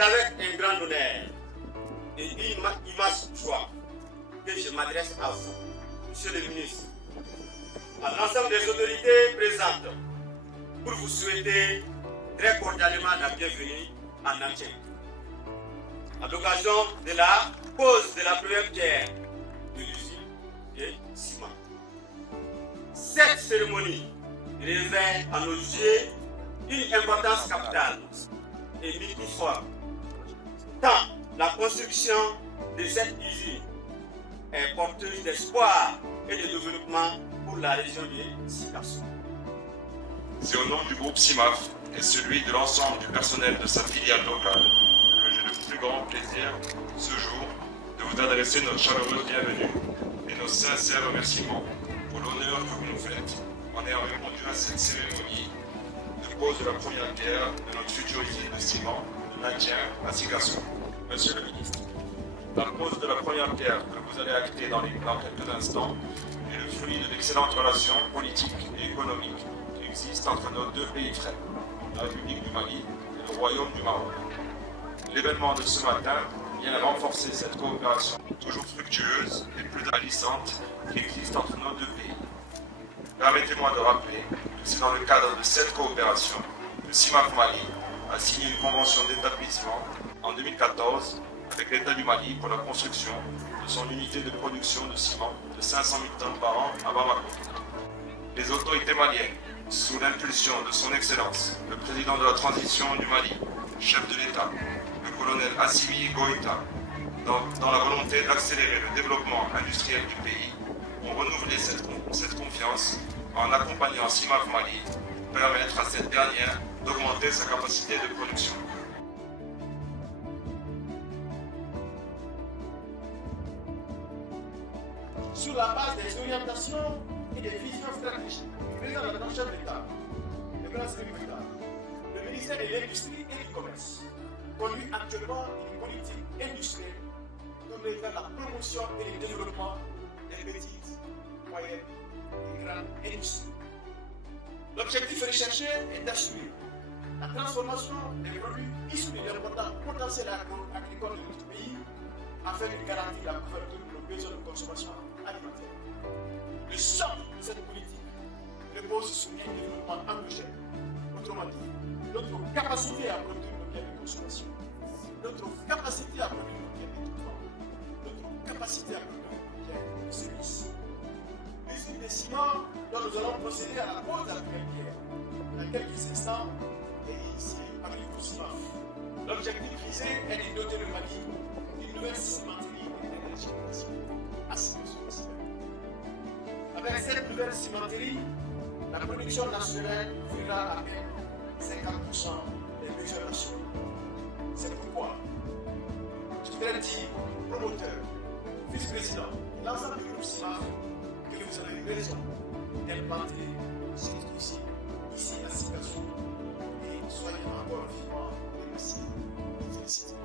C'est avec un grand honneur et une immense joie que je m'adresse à vous, Monsieur le ministre, à l'ensemble des autorités présentes, pour vous souhaiter très cordialement la bienvenue en Antien. À l'occasion de la pose de la première pierre de l'usine de ciment. Cette cérémonie revêt à nos yeux une importance capitale et multiforme. Tant la construction de cette usine est porteuse d'espoir et de développement pour la région de Sikasso. C'est au nom du groupe CIMAF et celui de l'ensemble du personnel de sa filiale locale que j'ai le plus grand plaisir ce jour de vous adresser notre chaleureuse bienvenue et nos sincères remerciements pour l'honneur que vous nous faites en ayant répondu à cette cérémonie de pose de la première pierre de notre future usine de ciment de maintien à Sikasso. Monsieur le ministre, la pose de la première pierre que vous allez acter dans quelques instants est le fruit de l'excellente relation politique et économique qui existe entre nos deux pays frères, la République du Mali et le Royaume du Maroc. L'événement de ce matin vient renforcer cette coopération toujours fructueuse et plus alissante qui existe entre nos deux pays. Permettez-moi de rappeler que c'est dans le cadre de cette coopération que CIMAF Mali a signé une convention d'établissement en 2014 avec l'État du Mali pour la construction de son unité de production de ciment de 500 000 tonnes par an à Bamako. Les autorités maliennes, sous l'impulsion de son Excellence, le président de la transition du Mali, chef de l'État, le colonel Assimi Goïta, dans la volonté d'accélérer le développement industriel du pays, ont renouvelé cette confiance en accompagnant CIMAF Mali pour permettre à cette dernière d'augmenter sa capacité de production. Sur la base des orientations et des visions stratégiques du président de la chef de l'État, le grand secrétaire, le ministère de l'Industrie et du Commerce conduit actuellement une politique industrielle tournée vers la promotion et le développement des petites, moyennes et grandes industries. L'objectif recherché est d'assurer la transformation des produits issus de l'important potentiel agricole de notre pays afin de garantir la couverture de nos besoins de consommation alimentaire. Le socle de cette politique repose sur un développement endogène. Autrement dit, notre capacité à produire nos biens de consommation, notre capacité à produire nos biens d'équipement, notre capacité à produire nos biens de services. L'usine de ciment dont nous allons procéder à la pose de la première pierre dans quelques instants est initiée par le groupe CIMAF. L'objectif visé est de doter le Mali d'une nouvelle cimenterie d'énergie à Sikasso. Avec cette nouvelle cimenterie, la production nationale couvrira à peine 50% des besoins nationaux. C'est pourquoi je voudrais dire aux promoteurs, vice-présidents et l'ensemble du groupe CIMAF que vous avez eu raison d'implanter cette usine ici à Sikasso et soyez encore vivants et merci. Félicitations.